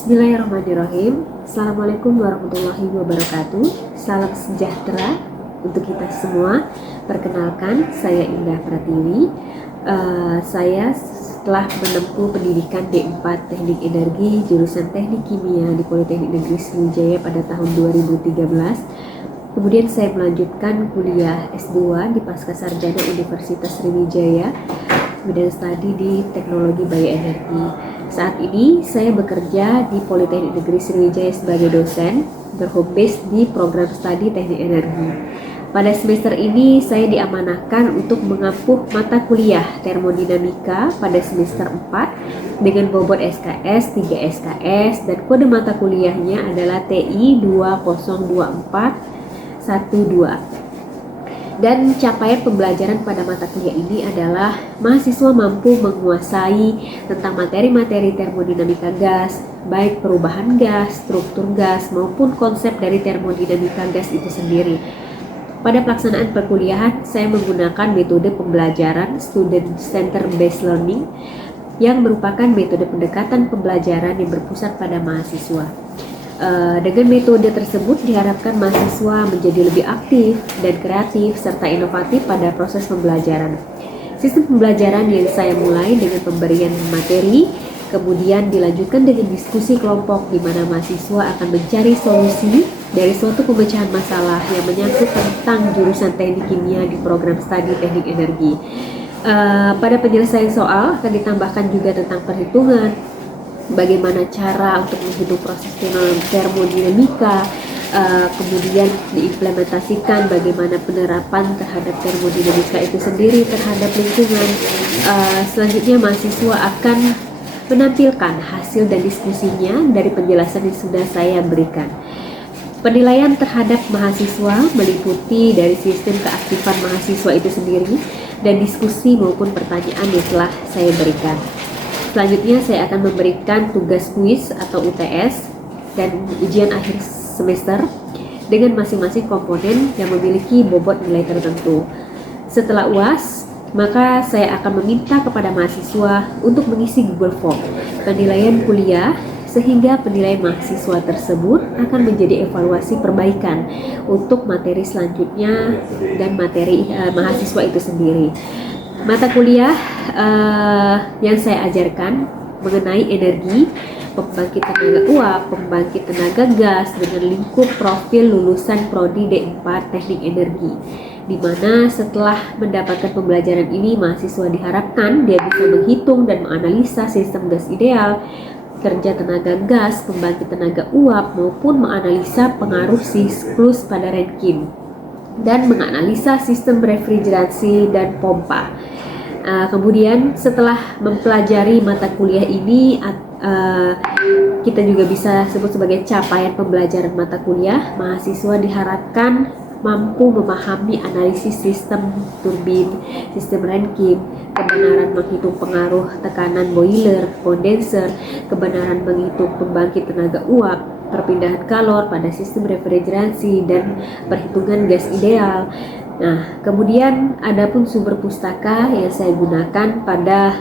Bismillahirrahmanirrahim. Assalamualaikum warahmatullahi wabarakatuh. Salam sejahtera untuk kita semua. Perkenalkan, saya Indah Pratiwi. Saya setelah menempuh pendidikan D4 Teknik Energi jurusan Teknik Kimia di Politeknik Negeri Sriwijaya pada tahun 2013. Kemudian saya melanjutkan kuliah S2 di Pascasarjana Universitas Sriwijaya, bidang studi di Teknologi Bioenergi. Saat ini saya bekerja di Politeknik Negeri Sriwijaya sebagai dosen berhome base di program studi Teknik Energi. Pada semester ini saya diamanahkan untuk mengampu mata kuliah termodinamika pada semester 4 dengan bobot SKS 3 SKS dan kode mata kuliahnya adalah TI 202412. Dan capaian pembelajaran pada mata kuliah ini adalah mahasiswa mampu menguasai tentang materi-materi termodinamika gas, baik perubahan gas, struktur gas, maupun konsep dari termodinamika gas itu sendiri. Pada pelaksanaan perkuliahan, saya menggunakan metode pembelajaran Student Center Based Learning yang merupakan metode pendekatan pembelajaran yang berpusat pada mahasiswa. Dengan metode tersebut diharapkan mahasiswa menjadi lebih aktif dan kreatif serta inovatif pada proses pembelajaran. Sistem pembelajaran yang saya mulai dengan pemberian materi, kemudian dilanjutkan dengan diskusi kelompok di mana mahasiswa akan mencari solusi dari suatu pemecahan masalah yang menyangkut tentang jurusan teknik kimia di program studi teknik energi. Pada penyelesaian soal akan ditambahkan juga tentang perhitungan, bagaimana cara untuk menghitung proses termodinamika, kemudian diimplementasikan bagaimana penerapan terhadap termodinamika itu sendiri terhadap lingkungan. Selanjutnya mahasiswa akan menampilkan hasil dan diskusinya dari penjelasan yang sudah saya berikan. Penilaian terhadap mahasiswa meliputi dari sistem keaktifan mahasiswa itu sendiri dan diskusi maupun pertanyaan yang telah saya berikan. Selanjutnya saya akan memberikan tugas kuis atau UTS dan ujian akhir semester dengan masing-masing komponen yang memiliki bobot nilai tertentu. Setelah UAS, maka saya akan meminta kepada mahasiswa untuk mengisi Google Form penilaian kuliah sehingga penilaian mahasiswa tersebut akan menjadi evaluasi perbaikan untuk materi selanjutnya dan materi mahasiswa itu sendiri. Mata kuliah yang saya ajarkan mengenai energi, pembangkit tenaga uap, pembangkit tenaga gas dengan lingkup profil lulusan Prodi D4 Teknik Energi, di mana setelah mendapatkan pembelajaran ini mahasiswa diharapkan dia bisa menghitung dan menganalisa sistem gas ideal, kerja tenaga gas, pembangkit tenaga uap maupun menganalisa pengaruh siklus pada Rankine dan menganalisa sistem refrigerasi dan pompa. Kemudian setelah mempelajari mata kuliah ini, kita juga bisa sebut sebagai capaian pembelajaran mata kuliah. Mahasiswa diharapkan mampu memahami analisis sistem turbin, sistem Rankine, kebenaran menghitung pengaruh tekanan boiler, kondenser, kebenaran menghitung pembangkit tenaga uap, perpindahan kalor pada sistem refrigerasi, dan perhitungan gas ideal. Nah, kemudian ada pun sumber pustaka yang saya gunakan pada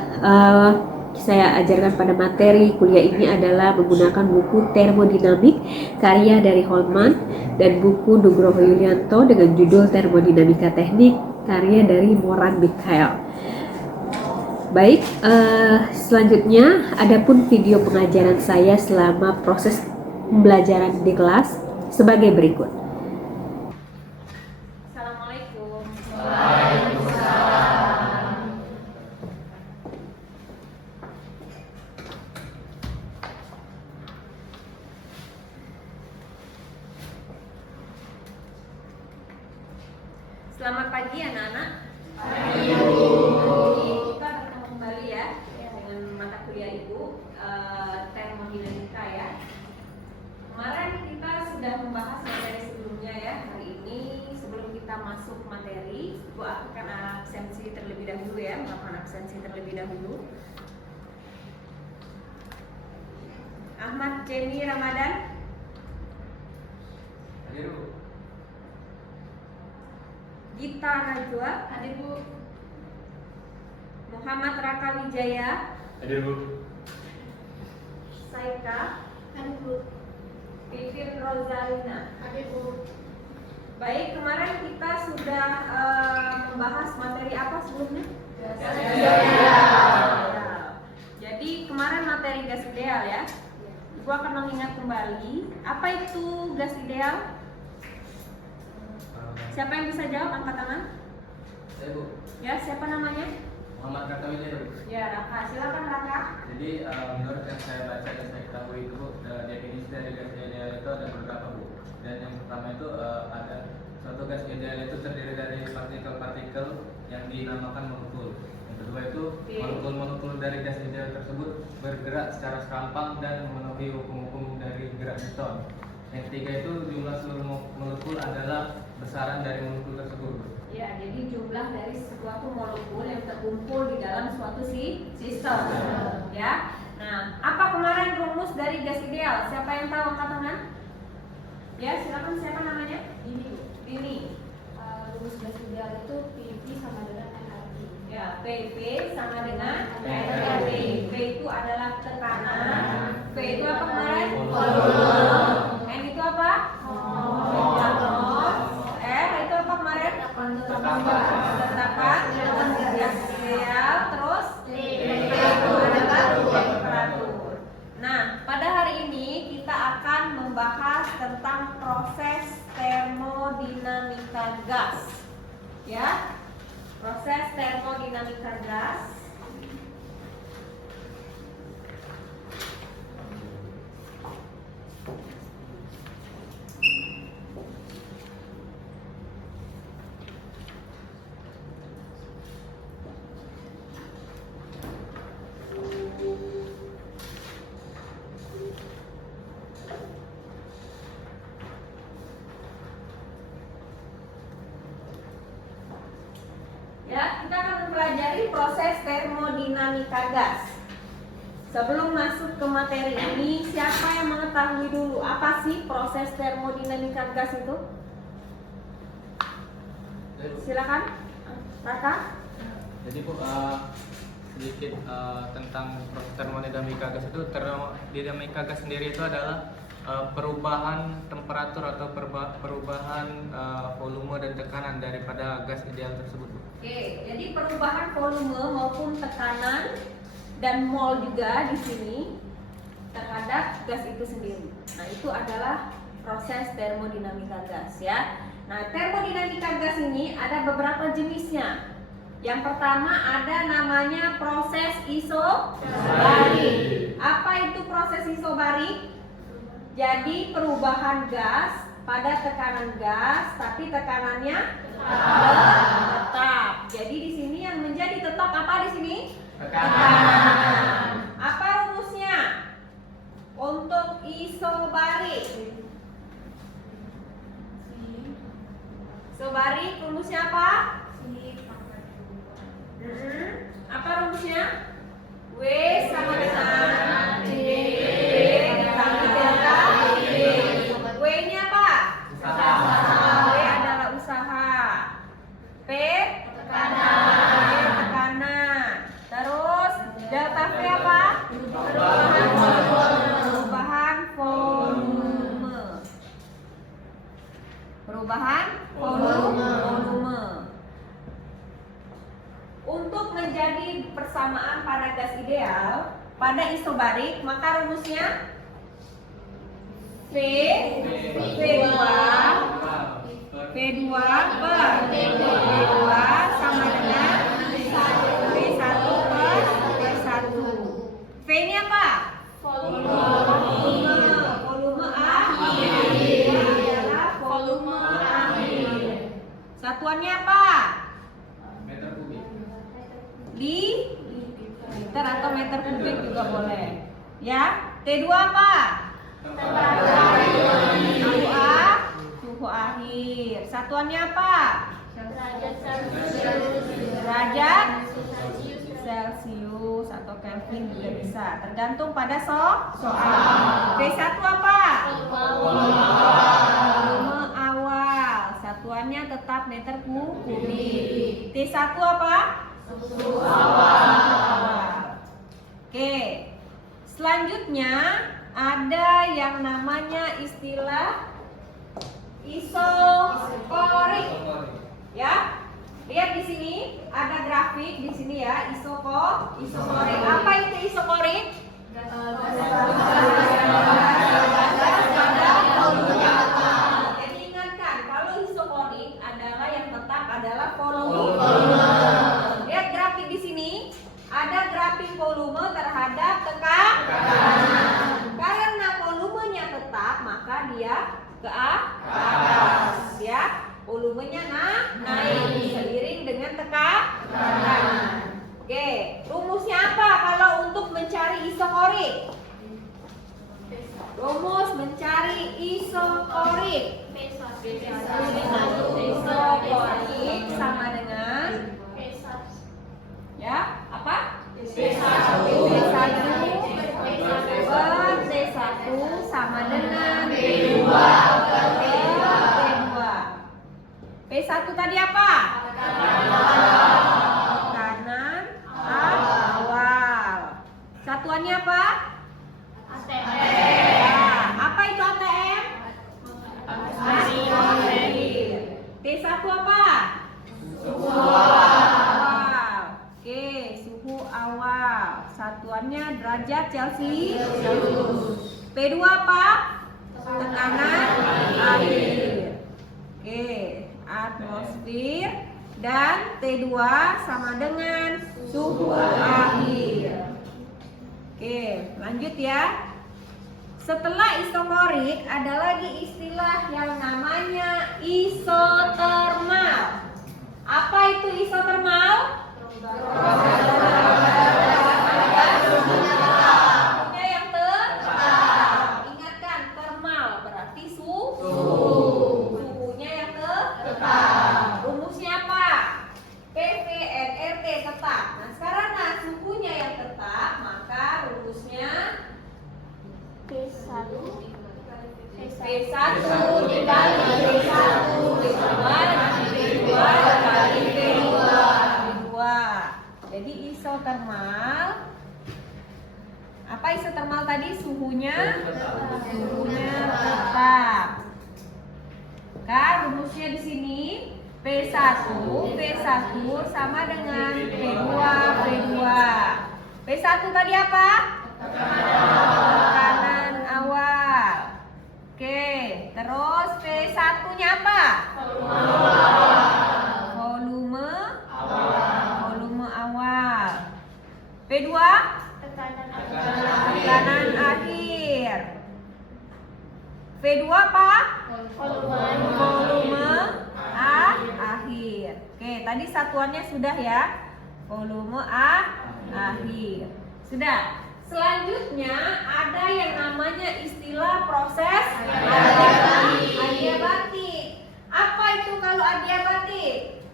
saya ajarkan pada materi kuliah ini adalah menggunakan buku Termodinamik karya dari Holman dan buku Nugroho Yulianto dengan judul Termodinamika Teknik karya dari Moran Mikhail. Baik, selanjutnya ada pun video pengajaran saya selama proses pembelajaran di kelas sebagai berikut. Assalamualaikum. Selamat pagi anak-anak. Pagi. Kita bertemu kembali ya dengan mata kuliah Ibu termodinamika ya. Kemarin kita sudah membahas materi sebelumnya ya. Hari ini sebelum kita masuk materi, Ibu akan absensi terlebih dahulu ya, melakukan absensi terlebih dahulu. Ahmad Jemi Ramadan. Hadir, Bu. Gita Najwa. Hadir, Bu. Muhammad Raka Wijaya. Hadir, Bu. Saika. Titin Rozalina. Ada Bu. Baik, kemarin kita sudah membahas materi apa sebelumnya? Gas ideal. Jadi kemarin materi gas ideal ya. Ibu akan mengingat kembali apa itu gas ideal. Siapa yang bisa jawab, angkat tangan? Saya Bu. Ya, siapa namanya? Muhammad Raka Wijaya. Ya, Raka. Silakan Raka. Jadi menurut yang saya baca dan saya ketahui itu Bu, definisi dari gas ideal itu ada beberapa Bu. Dan yang pertama itu ada suatu gas ideal itu terdiri dari partikel-partikel yang dinamakan molekul. Yang kedua itu molekul-molekul dari gas ideal tersebut bergerak secara serampang dan memenuhi hukum-hukum dari gerak Newton. Yang ketiga itu jumlah seluruh molekul adalah besaran dari molekul tersebut. Ya, jadi jumlah dari suatu molekul yang terkumpul di dalam suatu sistem. Ya. Nah, apa kemarin rumus dari gas ideal? Siapa yang tahu, angkat tangan? Ya, silakan, siapa namanya? Ini. rumus gas ideal itu PV sama dengan nRT. Ya, PP sama dengan nRT. P itu adalah tekanan. V itu apa kemarin? Volume. N itu apa? Volume. R itu apa kemarin? Tetapan gas ideal. Terus temperatur. Nah, pada hari ini kita akan membahas tentang proses termodinamika gas. Ya, proses termodinamika gas. Ya, kita akan mempelajari proses termodinamika gas. Sebelum masuk ke materi ini, siapa yang mengetahui dulu apa sih proses termodinamika gas itu? Silakan, Raka. Jadi Bu, sedikit tentang proses termodinamika gas itu. Termodinamika gas sendiri itu adalah perubahan temperatur atau perubahan volume dan tekanan daripada gas ideal tersebut. Oke, jadi perubahan volume maupun tekanan dan mol juga di sini terhadap gas itu sendiri. Nah, itu adalah proses termodinamika gas ya. Nah, termodinamika gas ini ada beberapa jenisnya. Yang pertama ada namanya proses isobarik. Apa itu proses isobarik? Jadi perubahan gas pada tekanan gas, tapi tekanannya tetap. Jadi di sini yang menjadi tetap apa di sini? Tekanan. Apa rumusnya untuk isobarik? Isobarik rumusnya apa? Apa rumusnya? W sama dengan D dikali delta T. W-nya apa? W adalah usaha. P tekanan. Terus delta V apa? Perubahan volume. Perubahan volume. Untuk menjadi persamaan pada gas ideal pada isobarik, maka rumusnya V2 per V2 sama dengan V1 per V1. V-nya apa? Volume akhir adalah volume akhir. Satuannya apa? Meter kubik. Liter atau meter kubik juga boleh. Ya, T2 apa? Suhu akhir. Satuannya apa? Derajat Celcius atau Kelvin juga bisa, tergantung pada soal. T1 apa? Volume awal. Satuannya tetap meter kubik. T1 apa? Suhu awal. Oke. Selanjutnya ada yang namanya istilah isokorik. Ya, lihat di sini ada grafik di sini ya, isokorik. Apa itu isokorik? Jadi ingatkan, kalau isokorik adalah yang tetap adalah volume. Lihat grafik di sini, ada grafik volume terhadap tekanan. Karena volumenya tetap, maka dia ke atas, ya. Volumenya naik seiring dengan tekanan. Oke, rumusnya apa kalau untuk mencari isokorik? Rumus mencari isokorik. Isokorik sama dengan ya apa? P1 per T1 sama dengan P2 per T2. P1 tadi apa? Tekanan awal. Satuannya apa? Nah, apa itu ATM? Air. T1 apa? Suhu awal. Oke, suhu awal. Satuannya derajat Celcius. P2 apa? Tekanan air. Oke, atmosfer. Dan T2 sama dengan suhu air. Oke, lanjut ya. Setelah isokorik ada lagi istilah yang namanya isotermal. Apa itu isotermal? Suhunya yang tetap. Ingatkan, termal berarti suhunya yang tetap. Rumusnya apa? PV nRT tetap. Nah, karena suhunya yang tetap, maka rumusnya P1 dikali P1 P2 dikali P2. Jadi isotermal. Apa isotermal tadi? Suhunya tetap. Kan rumusnya di sini P1 sama dengan P2. P1 tadi apa? Tekanan awal. Oke, terus P1-nya apa? Volume awal. P2? Tekanan akhir. V2 apa? Volume akhir. Oke, tadi satuannya sudah ya. Volume akhir. Sudah. Selanjutnya ada yang namanya istilah proses adiabatik. Apa itu kalau adiabatik?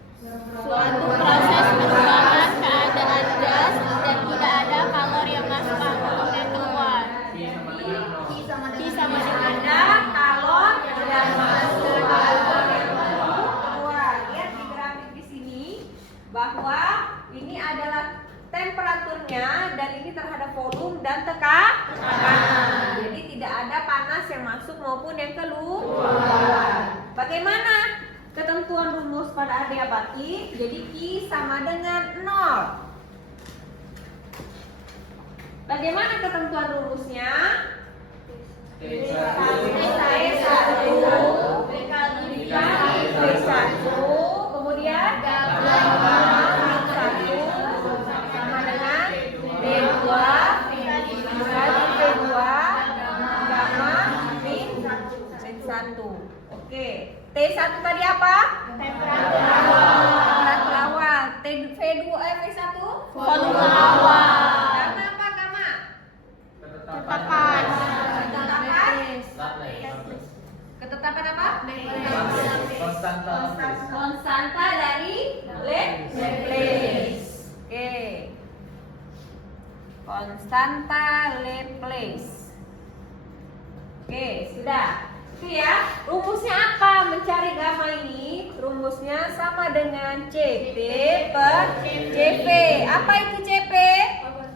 Suatu proses perubahan keadaan gas dan tidak ada kalori yang masuk atau yang keluar. P sama dengan Ada kalor yang masuk atau yang keluar. Lihat di grafik di sini bahwa ini adalah temperaturnya dan ini terhadap volume dan tekanan. Jadi tidak ada panas yang masuk maupun yang keluar. Bagaimana ketentuan rumus pada adiabatik? Jadi Q sama dengan 0. Bagaimana ketentuan rumusnya? P1 dikali P1, kemudian sama dengan P2 dikali P2 gamma min 1. Oke, T1 tadi apa? Temperatur awal. V2 P1 Volume awal. Gamma apa gamma? Ketetapan. Ketetapan apa? konstanta. Konstanta dari Laplace. Oke. Konstanta Laplace. Oke, sudah. Itu ya. Rumusnya apa mencari gamma ini? Rumusnya sama dengan CP per CP. Apa itu CP?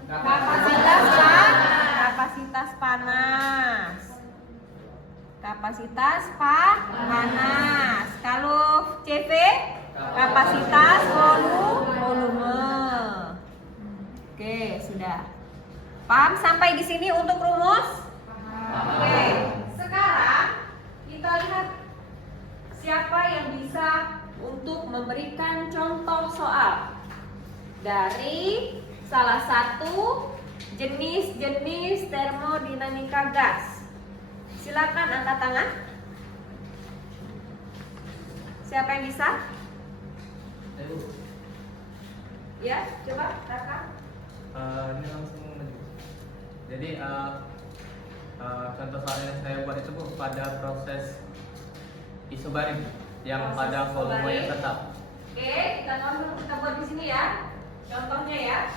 Kapasitas panas. kapasitas panas. Kalau CV kapasitas volume. Oke, sudah. Paham sampai di sini untuk rumus? Oke, sekarang kita lihat siapa yang bisa untuk memberikan contoh soal dari salah satu jenis-jenis termodinamika gas. Silakan angkat tangan. Siapa yang bisa? Ya, coba Raka. Ini langsung aja. Jadi contoh soal yang saya buat itu Bu, pada proses isobarik yang Proses pada volumenya isobarik. tetap. Oke, kita buat di sini ya. Contohnya ya.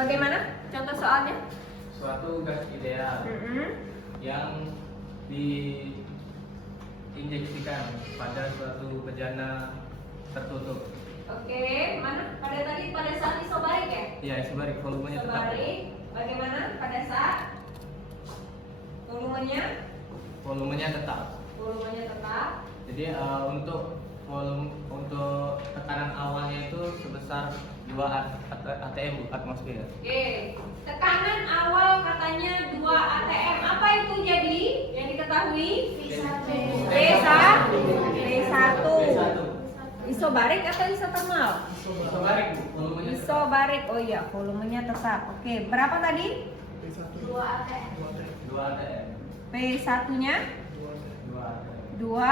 Bagaimana contoh soalnya? Suatu gas ideal yang diinjeksikan pada suatu bejana tertutup. Oke, mana? Pada saat isobarik ya? Iya, isobarik volumenya tetap. Isobarik. Bagaimana pada saat volumenya? Volumenya tetap. Volumenya tetap. Jadi untuk tekanan awalnya itu sebesar 2 atm Bu, atmosfer. Oke, tekanan awal katanya 2 atm. Apa itu jadi yang diketahui? P1. Isobarik atau isotermal? Isobarik Bu, volumenya tetap. Isobarik. Oh iya, volumenya tetap. Oke, berapa tadi? 2 ATM. 2 atm. P1-nya 2 atm. 2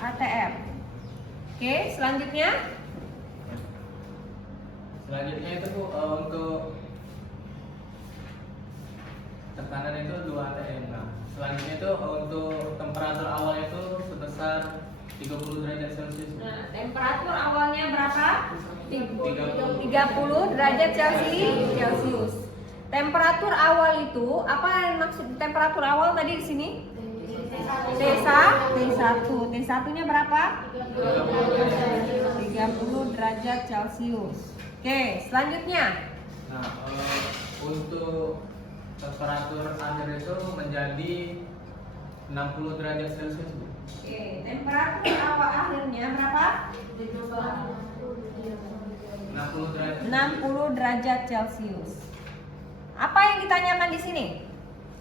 atm. Oke, selanjutnya Selanjutnya itu Bu, untuk tekanan itu 2 atm. Nah, selanjutnya itu untuk temperatur awal itu sebesar 30 derajat Celcius. nah, temperatur awalnya berapa? 30. 30 derajat Celcius. Temperatur awal itu apa yang maksud temperatur awal tadi di sini? T1. T1-nya berapa? 30 derajat Celcius. Oke, selanjutnya. Nah, untuk temperatur akhir itu menjadi 60 derajat Celcius Bu. Oke, temperatur awal akhirnya berapa? 60 derajat. 60 derajat Celcius. Apa yang ditanyakan di sini?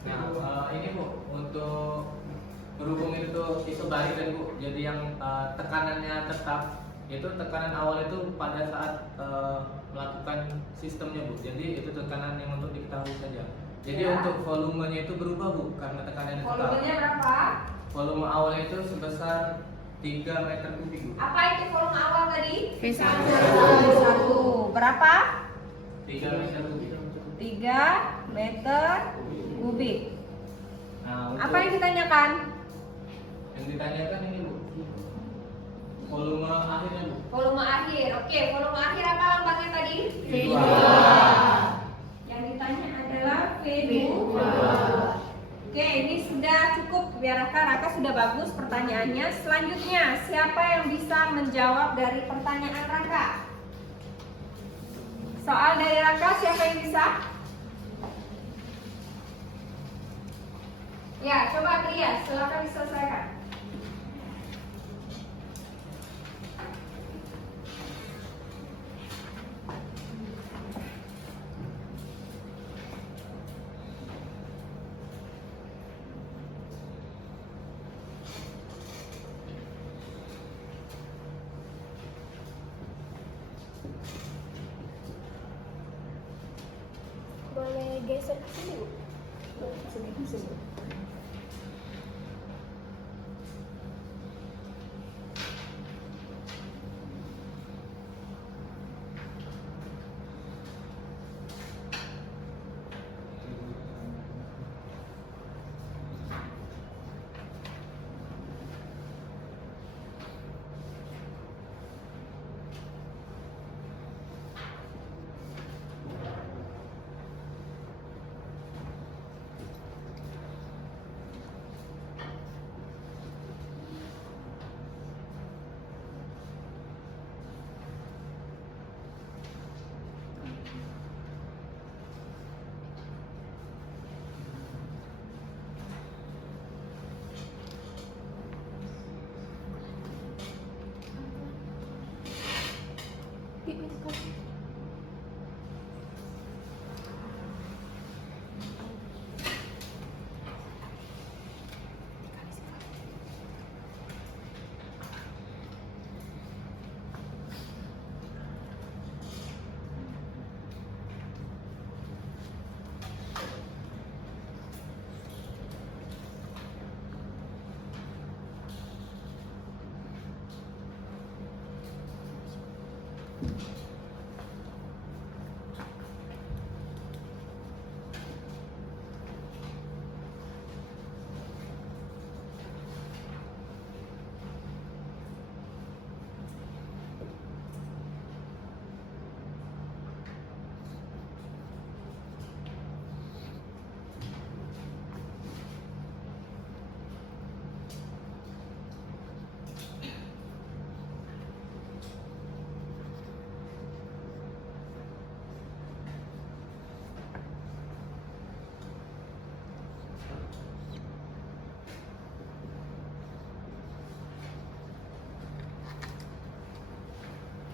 Nah, ini Bu, untuk berhubung itu isobarik kan Bu, jadi yang tekanannya tetap, itu tekanan awal itu pada saat melakukan sistemnya Bu. Jadi itu tekanan yang untuk diketahui saja. Jadi Ya. untuk volumenya itu berubah Bu, karena tekanannya tetap. Volumenya berapa? Volume awalnya itu sebesar 3 meter kubik Bu. Apa itu volume awal tadi? V1. Berapa? 3 meter kubik. 3 meter kubik. Nah, untuk Apa yang ditanyakan? yang ditanyakan ini Bu, volume akhirnya Bu. Volume akhir. Oke, volume akhir apa lambangnya tadi? V2. Yang ditanya adalah V2. Oke, ini sudah cukup biar Raka sudah bagus pertanyaannya. Selanjutnya, siapa yang bisa menjawab dari pertanyaan Raka? Soal dari Raka, siapa yang bisa? Ya, coba Trias, silakan diselesaikan. Boleh geser ke sini, Bu? Sini.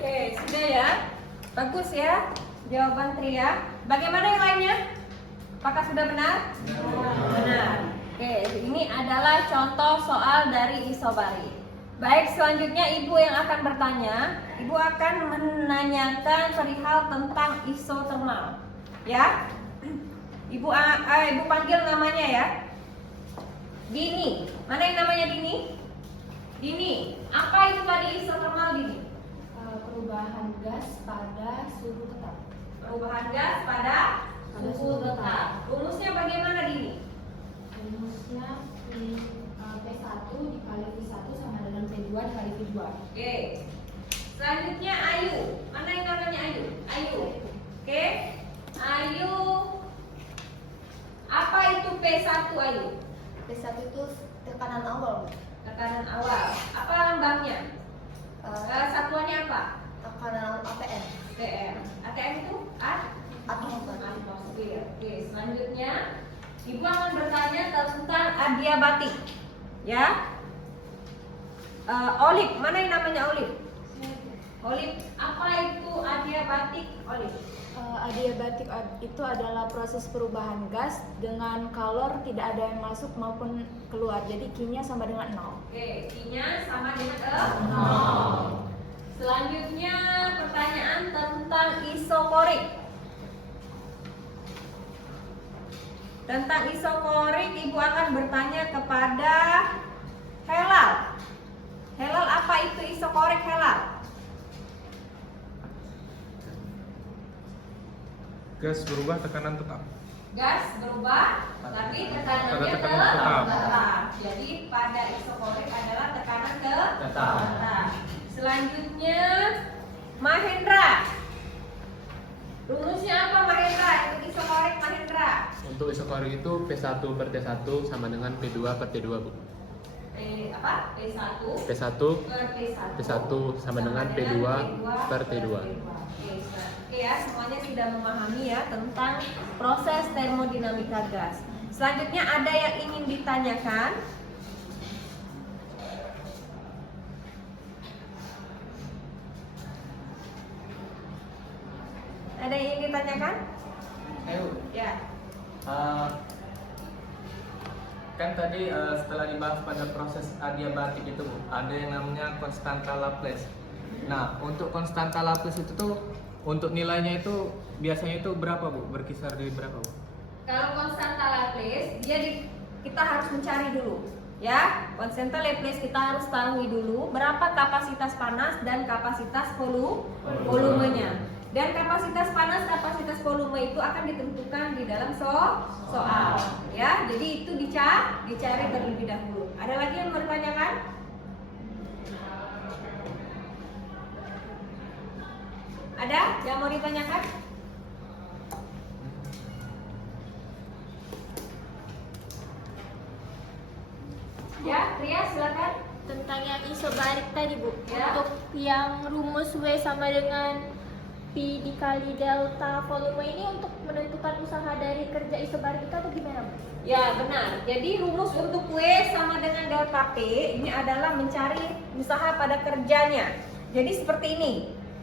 Oke, sudah ya. Bagus ya jawaban Tria. Bagaimana yang lainnya? Apakah sudah benar? Benar. Oke, ini adalah contoh soal dari isobarik. Baik, selanjutnya Ibu yang akan bertanya. Ibu akan menanyakan perihal tentang isotermal. Ya. Ibu panggil namanya ya. Dini. Mana yang namanya Dini? Dini. Apa itu tadi isotermal, Dini? Perubahan gas pada suhu tetap. Perubahan gas pada suhu tetap. Rumusnya bagaimana, Dini? Rumusnya P1 dikali V1 sama dengan P2 dikali V2. Oke. Selanjutnya Ayu. Mana yang namanya Ayu? Ayu. Oke. Ayu. Apa itu P1, Ayu? P1 itu tekanan awal. Tekanan awal. Apa lambangnya? Satuannya apa? Tekanan ATM. ATM. ATM itu atmosfer. Oke, selanjutnya Ibu akan bertanya tentang adiabatik. Ya. Olip. Mana yang namanya olip? Olip. Apa itu adiabatik, olip? Adiabatik itu adalah proses perubahan gas dengan kalor tidak ada yang masuk maupun keluar. Jadi Q-nya sama dengan 0. Oke, Q-nya sama dengan 0. Selanjutnya pertanyaan tentang isokorik. Tentang isokorik Ibu akan bertanya kepada Helal. Helal, apa itu isokorik, Helal? Gas berubah tekanan tetap. Gas berubah, tapi tekanannya Pada tekanan tetap. tetap. Jadi pada isokorik adalah tekanan tetap. Selanjutnya Mahendra. Rumusnya apa, Mahendra? Untuk isokorik, Mahendra. Untuk isokorik itu P1 per T1 sama dengan P2 per T2, Bu. Apa? P1 P1 per P1. P1 sama dengan P2 per T2. Oke ya, semuanya sudah memahami ya tentang proses termodinamika gas. Selanjutnya ada yang ingin ditanyakan? Ada yang ingin ditanyakan? Ayo. Ya. Kan tadi setelah dibahas pada proses adiabatik itu, Bu, ada yang namanya konstanta Laplace. Nah, untuk konstanta Laplace itu tuh untuk nilainya itu biasanya itu berapa, Bu? Berkisar di berapa, Bu? Kalau konstanta Laplace, kita harus mencari dulu, ya. Konstanta Laplace kita harus tahu dulu berapa kapasitas panas dan kapasitas volumenya. Dan kapasitas panas, kapasitas volume itu akan ditentukan di dalam soal, ya. Jadi itu dicari terlebih dahulu. Ada lagi yang bertanyakan? Ada yang mau ditanyakan? Ya, Ria silakan. Tentang yang isobarik tadi, Bu. Ya. Untuk yang rumus W sama dengan P dikali delta volume ini untuk menentukan usaha dari kerja isobarik itu atau gimana, Bu? Ya, benar. Jadi rumus untuk W sama dengan delta P ini adalah mencari usaha pada kerjanya. Jadi seperti ini.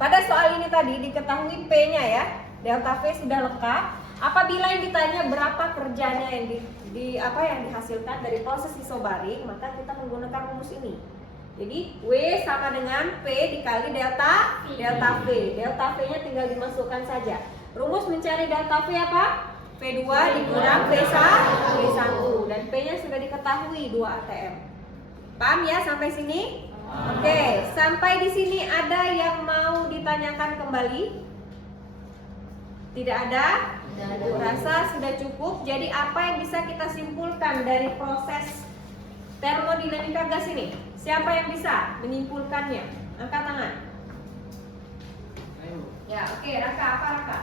pada soal ini tadi diketahui P-nya ya, delta V sudah lengkap. Apabila yang ditanya berapa kerjanya yang yang dihasilkan dari proses isobarik, maka kita menggunakan rumus ini. Jadi W sama dengan P dikali delta V. Delta V-nya tinggal dimasukkan saja. Rumus mencari delta V apa? P2 dikurang P1 dan P-nya sudah diketahui 2 atm. Paham ya sampai sini? Oke, sampai di sini ada yang mau ditanyakan kembali? Tidak ada? Aku rasa sudah cukup. Jadi apa yang bisa kita simpulkan dari proses termodinamika gas ini? Siapa yang bisa menyimpulkannya? Angkat tangan. Ya, oke, Raka, apa Raka?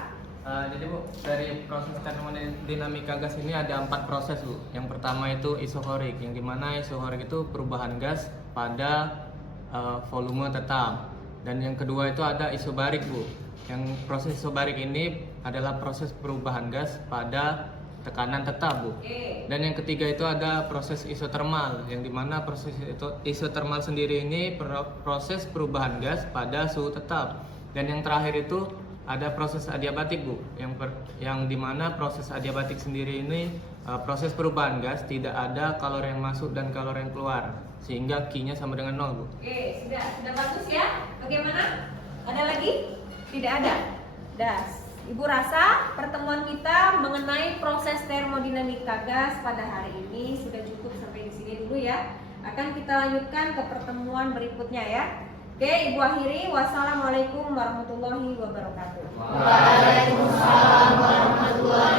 Jadi Bu, dari proses termodinamika gas ini ada 4 proses Bu. Yang pertama itu isohorik, yang dimana isohorik itu perubahan gas pada volume tetap. Dan yang kedua itu ada isobarik Bu. Yang proses isobarik ini adalah proses perubahan gas pada tekanan tetap Bu. Dan yang ketiga itu ada proses isotermal, yang dimana proses isotermal sendiri ini proses perubahan gas pada suhu tetap. Dan yang terakhir itu ada proses adiabatik Bu, yang dimana proses adiabatik sendiri ini proses perubahan gas, tidak ada kalori yang masuk dan kalori yang keluar, sehingga Q-nya sama dengan 0 Bu. Oke, sudah bagus ya. Bagaimana? Ada lagi? Tidak ada. Das. Ibu rasa pertemuan kita mengenai proses termodinamika gas pada hari ini sudah cukup sampai di sini dulu ya. Akan kita lanjutkan ke pertemuan berikutnya ya. Oke, Ibu akhiri. Wassalamualaikum warahmatullahi wabarakatuh. Waalaikumsalam warahmatullahi